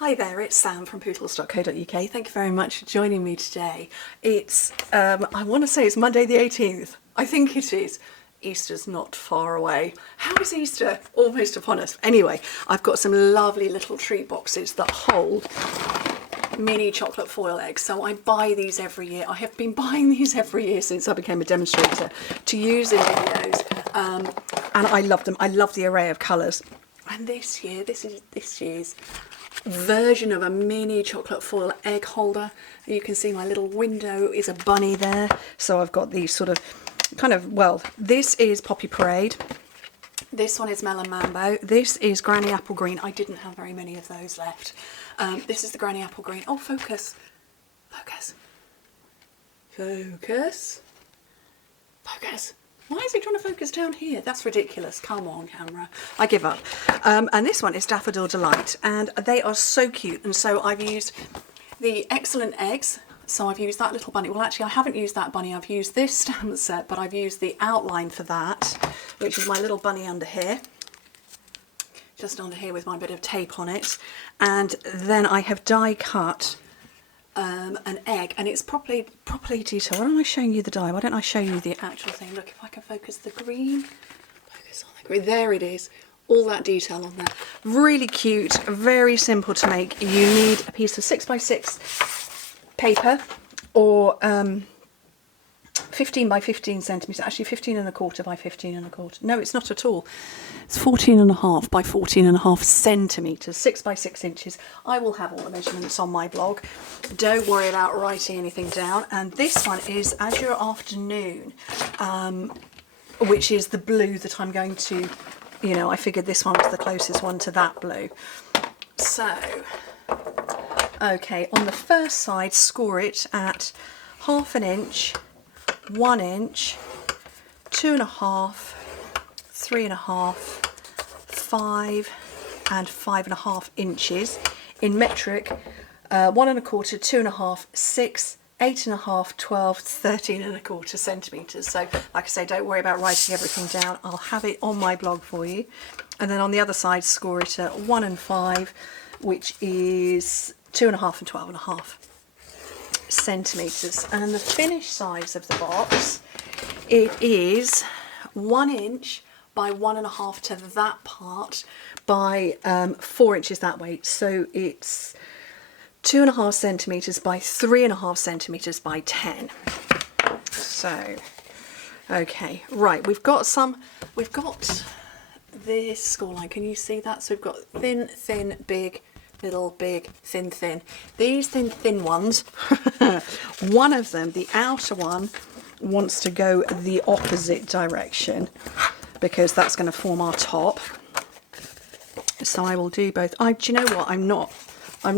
Hi there, it's Sam from Pootles.co.uk. Thank you very much for joining me today. It's, I want to say it's Monday the 18th. I think it is. Easter's not far away. How is Easter almost upon us? Anyway, I've got some lovely little treat boxes that hold mini chocolate foil eggs. So I buy these every year. I have been buying these every year since I became a demonstrator to use in videos. And I love them. I love the array of colours. And this year, this is this year's version of a mini chocolate foil egg holder. You can see my little window is a bunny there. So I've got these sort of well, this is Poppy Parade. This one is Melon Mambo. This is Granny Apple Green. I didn't have very many of those left. This is the Granny Apple Green. Oh, focus. Focus. Focus. Focus. Why is it trying to focus down here? That's ridiculous. Come on, camera. I give up. And this one is Daffodil Delight. And they are so cute. And so I've used the Excellent Eggs. So I've used that little bunny. Well, actually, I haven't used that bunny. I've used this stamp set, but I've used the outline for that, which is my little bunny under here. Just under here with my bit of tape on it. And then I have die cut an egg, and it's properly detailed. Why am I showing you the die? Why don't I show you the actual thing? Look, if I can focus the green. Focus on the green. There it is. All that detail on there. Really cute, very simple to make. You need a piece of 6x6 paper or 15 by 15 centimetres, actually 15 1/4 by 15 1/4. No, it's not at all. It's 14 1/2 by 14 1/2 centimetres, 6 by 6 inches. I will have all the measurements on my blog. Don't worry about writing anything down. And this one is Azure Afternoon, which is the blue that I'm going to, you know, I figured this one was the closest one to that blue. So, okay, on the first side, score it at 1/2 inch, 1 inch, 2 1/2, 3 1/2, 5 and 5 1/2 inches in metric, 1 1/4, 2 1/2, 6, 8 1/2, 12, 13 1/4 centimetres. So, like I say, don't worry about writing everything down. I'll have it on my blog for you. And then on the other side, score it at 1 and 5, which is 2 1/2 and 12 1/2 centimetres. And the finished size of the box, it is 1 inch by 1 1/2 to that part by 4 inches that way. So it's 2 1/2 centimetres by 3 1/2 centimetres by 10. So, okay, right, we've got this score line. Can you see that? So we've got thin, thin, big, middle, big, thin, thin. These thin ones, one of them, the outer one, wants to go the opposite direction because that's going to form our top. So I will do both. Do you know what? I'm not. I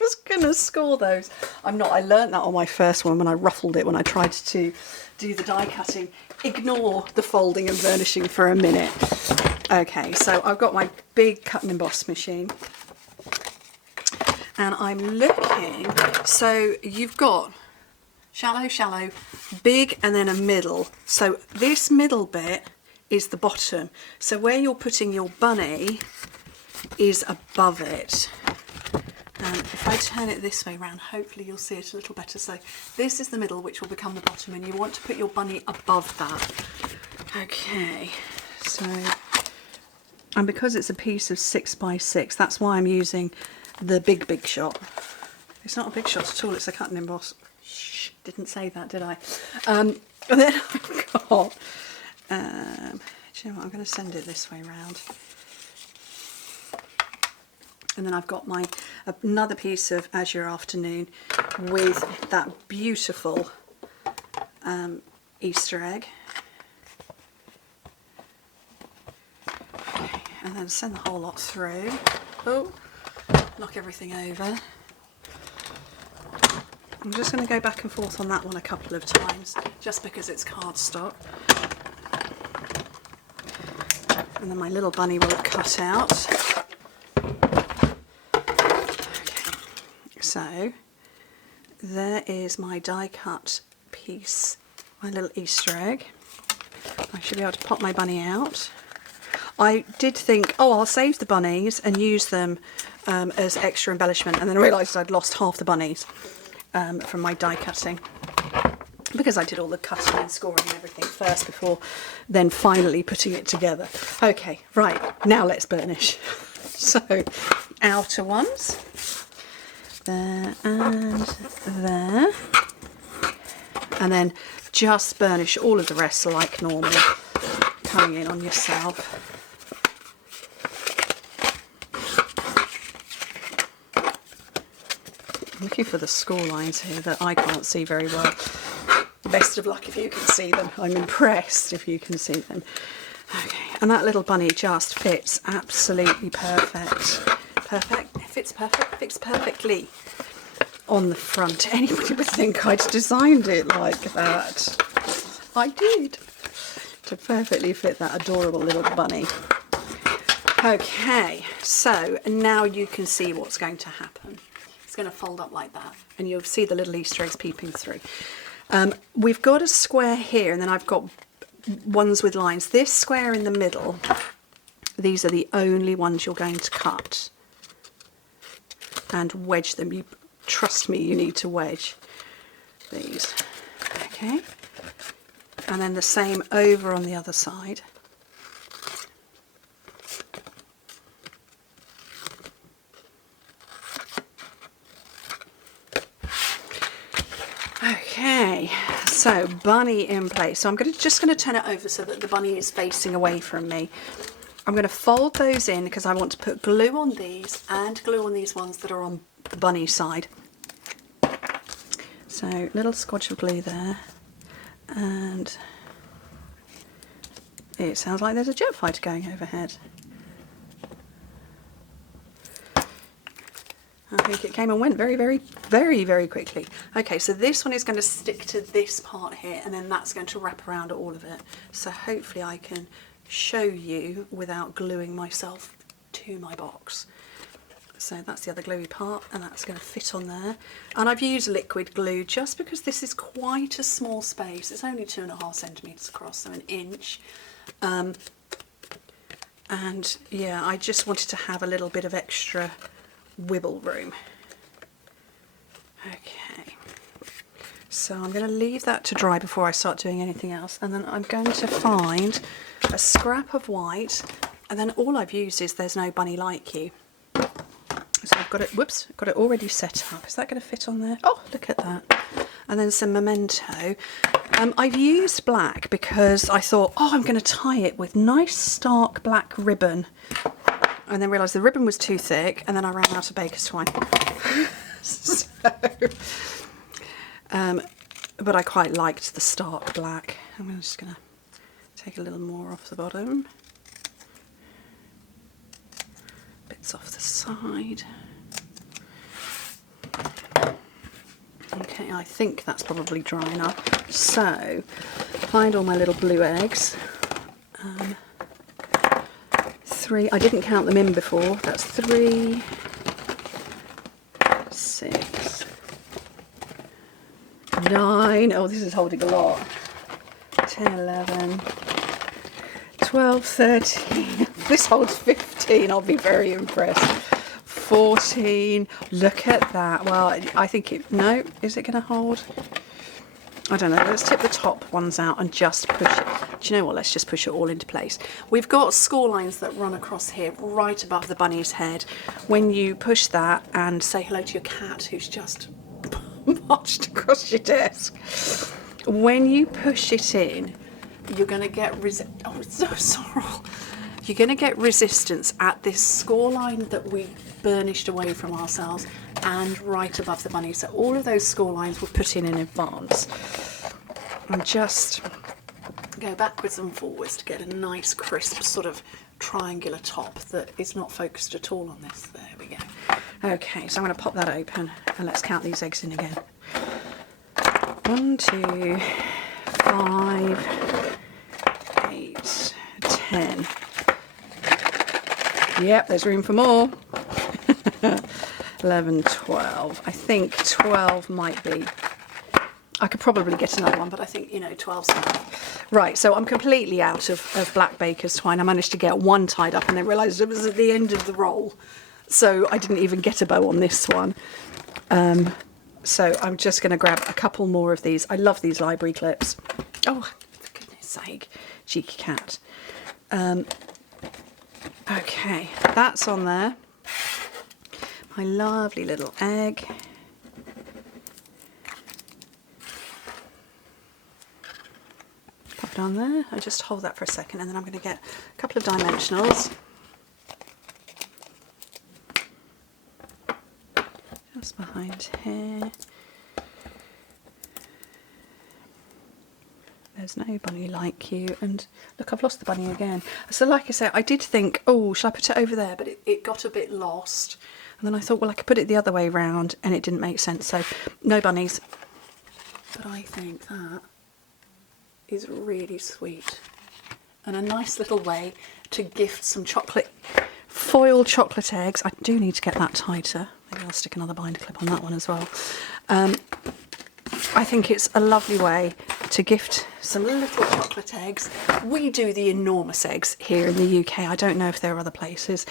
was going to score those. I'm not. I learnt that on my first one when I ruffled it when I tried to do the die cutting. Ignore the folding and burnishing for a minute. Okay, so I've got my big cut and emboss machine. And I'm looking, so you've got shallow, shallow, big, and then a middle. So this middle bit is the bottom. So where you're putting your bunny is above it. And if I turn it this way round, hopefully you'll see it a little better. So this is the middle, which will become the bottom, and you want to put your bunny above that. Okay, so, and because it's a piece of 6 by 6, that's why I'm using the big shot. It's not a big shot at all, it's a cut and emboss. Shh, didn't say that, did I? And then I've got, do you know what, I'm going to send it this way round. And then I've got another piece of Azure Afternoon with that beautiful Easter egg. Okay, and then send the whole lot through. Oh, knock everything over. I'm just going to go back and forth on that one a couple of times, just because it's cardstock. And then my little bunny will have cut out. So there is my die cut piece, my little Easter egg. I should be able to pop my bunny out. I did think, oh, I'll save the bunnies and use them as extra embellishment, and then I realised I'd lost half the bunnies from my die cutting, because I did all the cutting and scoring and everything first before then finally putting it together. Okay, right, now let's burnish. So, outer ones, there and there, and then just burnish all of the rest like normal, coming in on yourself. I'm looking for the score lines here that I can't see very well. Best of luck if you can see them. I'm impressed if you can see them. Okay, and that little bunny just fits absolutely perfect. Perfect, it fits perfect, fits perfectly on the front. Anybody would think I'd designed it like that. I did. To perfectly fit that adorable little bunny. Okay, so now you can see what's going to happen. It's going to fold up like that, and you'll see the little Easter eggs peeping through. We've got a square here, and then I've got ones with lines. This square in the middle, these are the only ones you're going to cut and wedge them. You trust me, you need to wedge these. Okay, and then the same over on the other side. Okay, so bunny in place. So I'm just going to turn it over so that the bunny is facing away from me. I'm going to fold those in because I want to put glue on these and glue on these ones that are on the bunny side. So little squodge of glue there, and it sounds like there's a jet fighter going overhead. I think it came and went very, very, very, very quickly. Okay, so this one is going to stick to this part here, and then that's going to wrap around all of it. So hopefully I can show you without gluing myself to my box. So that's the other gluey part, and that's going to fit on there. And I've used liquid glue just because this is quite a small space. It's only 2.5 centimetres across, so an inch. And yeah, I just wanted to have a little bit of extra wibble room. Okay, so I'm going to leave that to dry before I start doing anything else, and then I'm going to find a scrap of white, and then all I've used is There's No Bunny Like You. So I've got it, whoops, got it already set up. Is that going to fit on there? Oh, look at that. And then some memento. I've used black because I thought, oh, I'm going to tie it with nice stark black ribbon, and then realised the ribbon was too thick, and then I ran out of baker's twine. So, but I quite liked the stark black. I'm just going to take a little more off the bottom, bits off the side. Okay, I think that's probably dry enough. So, find all my little blue eggs. 3, I didn't count them in before, that's 3, 6, 9, oh this is holding a lot, 10, 11, 12, 13, this holds 15, I'll be very impressed, 14, look at that, well I think it, no, is it going to hold? I don't know, let's tip the top ones out and just push it. Do you know what, let's just push it all into place. We've got score lines that run across here right above the bunny's head. When you push that and say hello to your cat who's just marched across your desk, when you push it in, you're going to get oh, it's so sorry. You're going to get resistance at this score line that we burnished away from ourselves and right above the bunny. So all of those score lines were put in advance. And just go backwards and forwards to get a nice crisp sort of triangular top that is not focused at all on this. There we go. Okay, so I'm going to pop that open and let's count these eggs in again. 1, 2, 5, 8, 10. Yep, there's room for more. 11, 12. I think 12 might be I could probably get another one, but I think, you know, 12's enough. Right, so I'm completely out of black baker's twine. I managed to get one tied up and then realised it was at the end of the roll. So I didn't even get a bow on this one. So I'm just going to grab a couple more of these. I love these library clips. Oh, for goodness sake, cheeky cat. Okay, that's on there. My lovely little egg. Pop it on there. I just hold that for a second and then I'm going to get a couple of dimensionals. Just behind here. There's no bunny like you. And look, I've lost the bunny again. So like I say, I did think, oh, shall I put it over there? But it got a bit lost. And then I thought, well, I could put it the other way round and it didn't make sense. So no bunnies. But I think that is really sweet. And a nice little way to gift some chocolate, foil chocolate eggs. I do need to get that tighter. Maybe I'll stick another binder clip on that one as well. I think it's a lovely way to gift some little chocolate eggs. We do the enormous eggs here in the UK. I don't know if there are other places.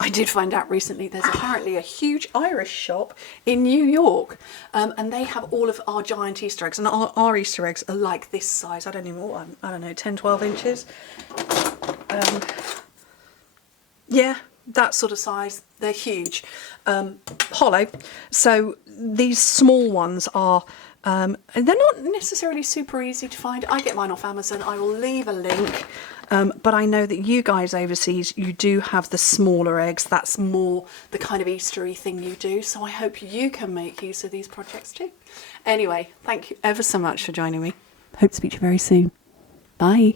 I did find out recently there's apparently a huge Irish shop in New York, and they have all of our giant Easter eggs, and our Easter eggs are like this size. I don't know, 10, 12 inches. Yeah, that sort of size. They're huge. Hollow. So these small ones are, and they're not necessarily super easy to find. I get mine off Amazon. I will leave a link. But I know that you guys overseas, you do have the smaller eggs. That's more the kind of Eastery thing you do. So I hope you can make use of these projects too. Anyway, thank you ever so much for joining me. Hope to speak to you very soon. Bye.